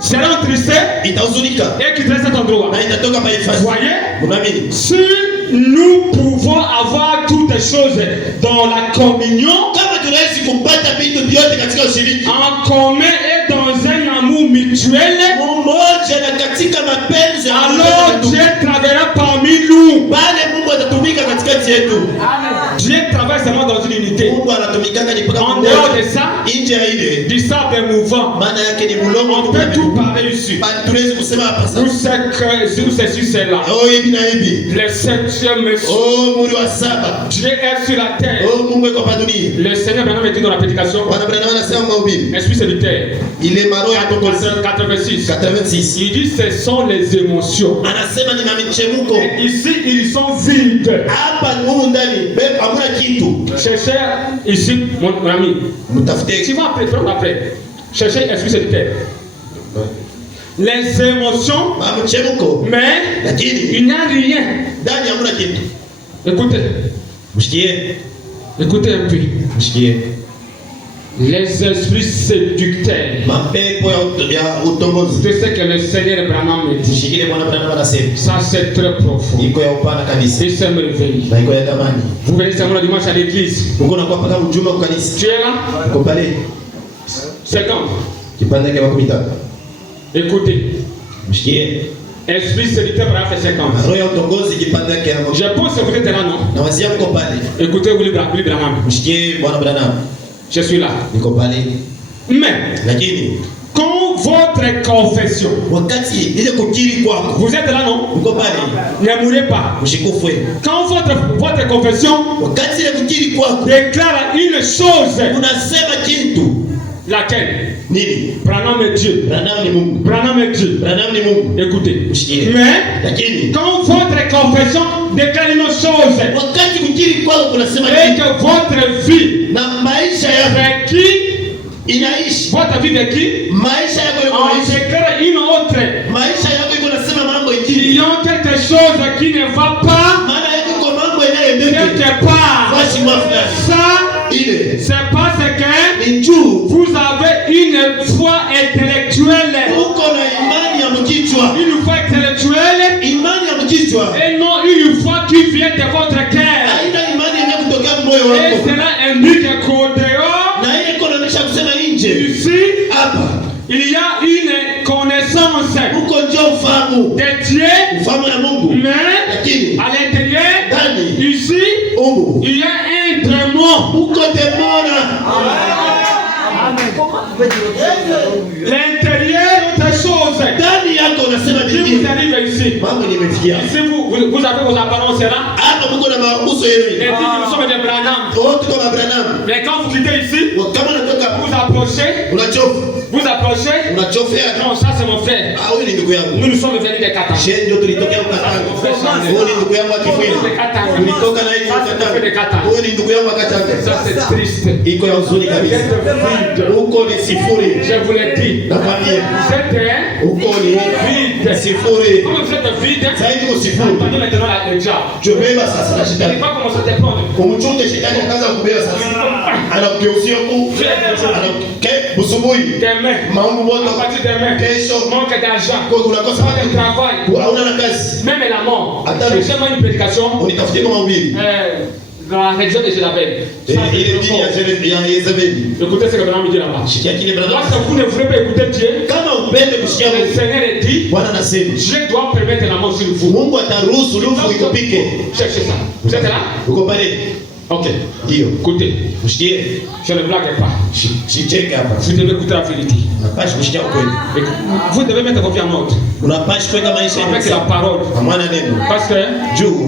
sera entristé et quittera cet endroit. Voyez, si nous pouvons avoir toutes choses dans la communion, en commun et dans un amour mutuel, alors Dieu travaillera parmi nous. Dieu travaille seulement dans une unité. En dehors de ça, du sable mouvant, on peut tout parler ici. Vous savez sur cela. Le septième Dieu est sur la terre. Le Seigneur maintenant est dans la prédication. Esprit solitaire. Il est marrant à 86. Il dit ce sont les émotions. Et ici ils sont vides. Cherchez ici mon ami. Tu vas après. Cherchez esprit solitaire. Les émotions, mais il n'y a rien. Écoutez. Écoutez un peu. Les esprits séducteurs. C'est ce que le Seigneur Branham me dit. Ça c'est très profond. Il s'est réveillé. Vous venez seulement le dimanche à l'église. Tu es là? C'est quand? Écoutez. Esprit solitaire par fait 50. Je pense que vous êtes là, non? Écoutez, Willy Branham. Je suis là. Mais quand votre confession, vous êtes là, non? Ne mourrez pas. Quand votre confession déclare une chose, laquelle? Branham est Dieu. Branham est Dieu. Écoutez. Mais quand votre confession déclare une chose et que votre vie avec qui votre vie de qui on déclare une autre, il y a quelque chose qui ne va pas quelque part. Ça, c'est parce que vous avez une foi intellectuelle. Une foi intellectuelle et non une foi qui vient de votre cœur. Et cela indique qu'au dehors, ici, il y a une connaissance de Dieu, mais à l'intérieur, ici, il y a un démon. L'intérieur des choses qui vous arrive ici. Ici vous avez vos apparences là. Et dit que nous sommes des Branham. Mais quand vous quittez ici, vous approchez. Non, ça c'est mon frère. Nous sommes venus des Katanga. Ça c'est triste. Je vous l'ai dit. Vous êtes vide. Comme vous êtes vide, attendez maintenant le diable. Je ne vais pas commencer à te prendre. Tes mains, à partir des mains, manque d'argent, pas de travail, même la mort. Cherchez-moi une prédication. dans la région de Jézabel. Écoutez ce que Branham dit là-bas. Lorsque vous ne voulez pas écouter Dieu, le Seigneur dit, Dieu doit permettre la mort sur vous. Cherchez ça. Vous êtes là? Ok. Écoutez. Je ne blague pas. Vous devez écouter la vérité. Vous devez mettre vos vies en ordre. Avec la parole. Parce que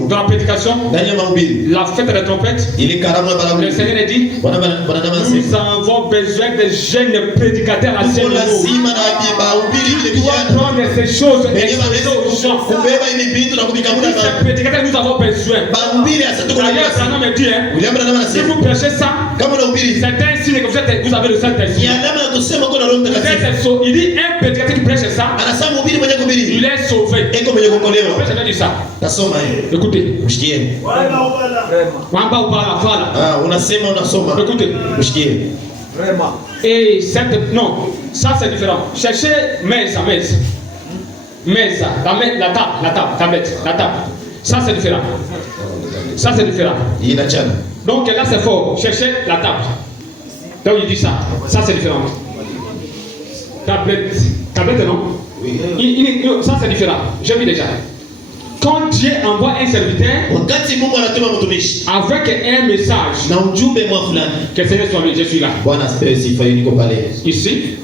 dans la prédication, la fête des trompettes, le Seigneur dit, nous avons besoin de jeunes prédicateurs à ce niveau. Tu dois prendre ces choses et exposer aux gens. Ces prédicateurs, nous avons besoin. D'ailleurs, Branham me dit, si vous prêchez ça, c'est un signe que vous avez le Saint-Esprit. Il dit un prédicateur qui prêche ça, il est sauvé. Je dis ça. Écoutez. Écoutez. Et non, ça c'est différent. Cherchez mesa. La table. Ça c'est différent. Ça c'est différent. Donc là c'est fort. Cherchez la table. Donc il dit ça. Ça c'est différent. Tablette non? Oui. Ça c'est différent. J'ai vu déjà. Quand Dieu envoie un serviteur avec un message, que le Seigneur soit lui, je suis là. Ici,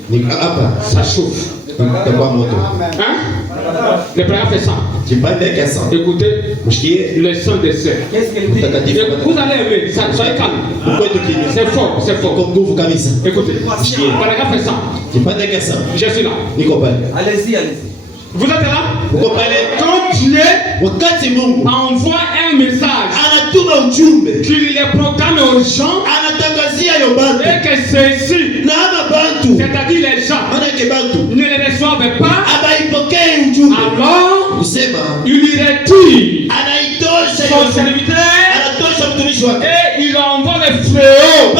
ça chauffe. Hein? Le frère fait ça. Écoutez, le sang des sœurs. Vous allez aimer, soyez calme. C'est fort. Écoutez, le frère fait ça. Je suis là. Allez-y. Vous êtes là? Quand Dieu envoie un message qu'il les proclame aux gens et que ceux-ci, c'est-à-dire les gens, ne les reçoivent pas, alors il lui retire son serviteur et il envoie le fléau,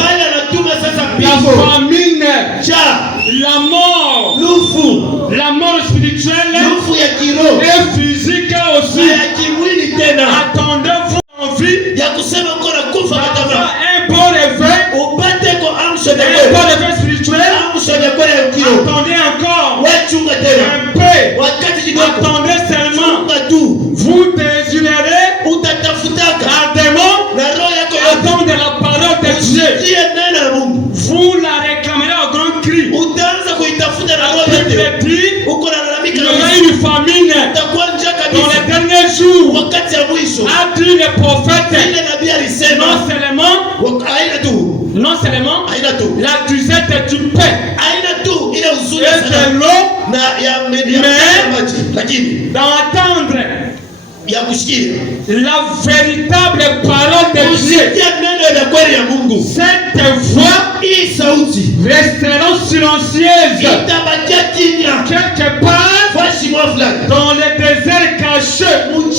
la famine, la mort spirituelle et physique aussi. Attendez-vous en vie un bon réveil spirituel. Attendez encore un peu. Attendez seulement. Vous désirerez ardemment attendre la parole de Dieu. Vous la réclamerez au grand cri. Il y aura une famine dans les derniers jours. A dit le prophète, non seulement la disette du pain et de l'eau, mais d'attendre la véritable parole de Dieu. Cette voix resteront silencieuses quelque part dans le désert caché. Vous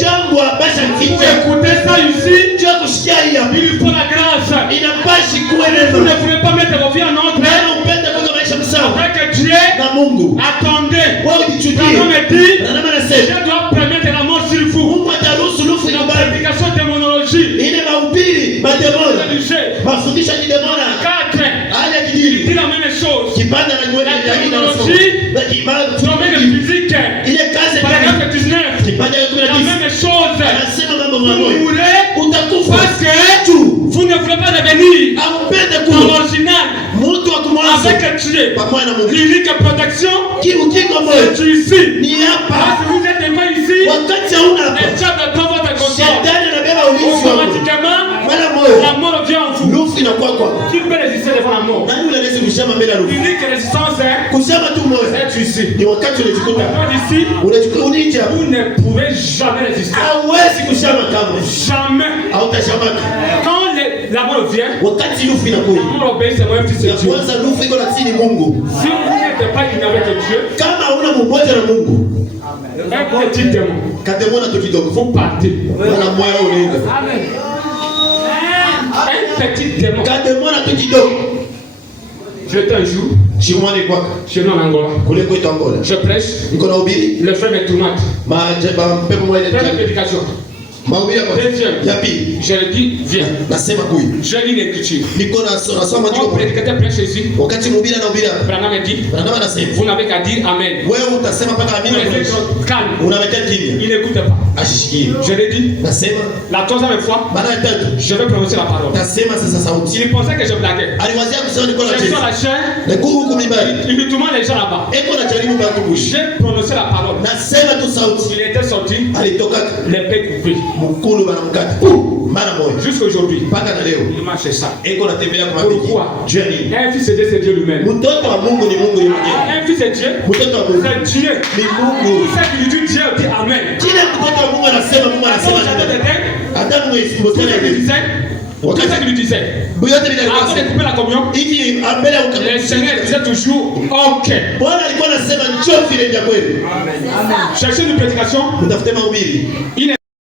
écoutez ça ici, il faut la grâce. Vous ne voulez pas mettre vos vies en ordre avec Dieu. Attendez. Branham me dit, je dois permettre la mort sur vous. La prédication démonologie. Il dit la même chose. La démonologie, domaine de physique. Paragraphe 19. La même chose. Vous mourrez parce que vous ne voulez pas devenir dans l'original avec Dieu. L'unique protection, c'est ici. Parce que vous n'êtes pas ici, les diables prennent votre contrôle. Automatiquement, la mort vient en vous. Qui peut résister devant la mort? L'unique résistance, c'est ici. Ici, vous ne pouvez jamais résister. Jamais. Quand la mort vient, la mort obéit, c'est moi fils de Dieu. Si vous n'êtes pas unis avec Dieu, un petit démon, vous partez. Amen. Un petit démon. J'étais un jour, je suis en Angola. Je prêche, le frère me tourmente. Prédication. Deuxième, je lui dis, viens. J'ai lu l'écriture. Quand le prédicateur prêche Jésus, Branham dit, vous n'avez qu'à dire Amen. Vous restez calme. Il n'écoute pas. Je lui dis, la troisième fois, je vais prononcer la parole. Il pensait que je blaguais. J'ai sur la chaîne, il me demande les gens là-bas. J'ai prononcé la parole. Il était sorti, l'épée coupée. Jusqu'à aujourd'hui, il marche ça. Pourquoi? Un fils de Dieu, c'est Dieu lui-même. Un fils de Dieu, c'est Dieu. Tout ça qui lui dit Dieu, dit Amen. Qu'est-ce qu'il lui disait? Avant de couper la communion, le Seigneur disait toujours OK. Cherchez une prédication, une